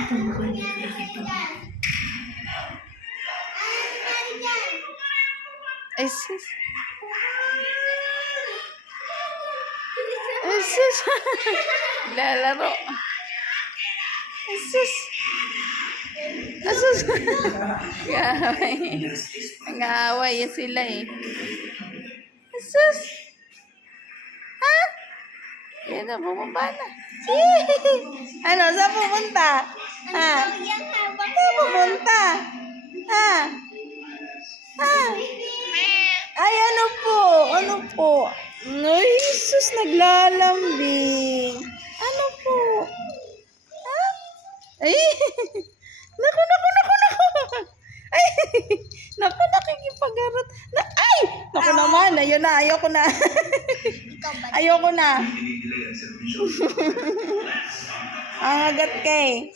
Ito mukha niya nakita mo. Ay, sus. Ay, sus. Lalaro. Ay, sus. Ay, sus. Gaway. Nag-aaway yan sila eh. Ay, sus. Ha? Yan na, bumaba na. Ano, saan pupunta? Ha? Saan pupunta? Ha? Ha? Ay, ano po? Ano po? Ay, Jesus, naglalambing. Ano po? Ha? Ay, naku, naku, naku, naku. Ay, naku, nakikipag-arat. Ay, naku naman, ayun na, ayoko na. Ayoko na. Ang agat kay.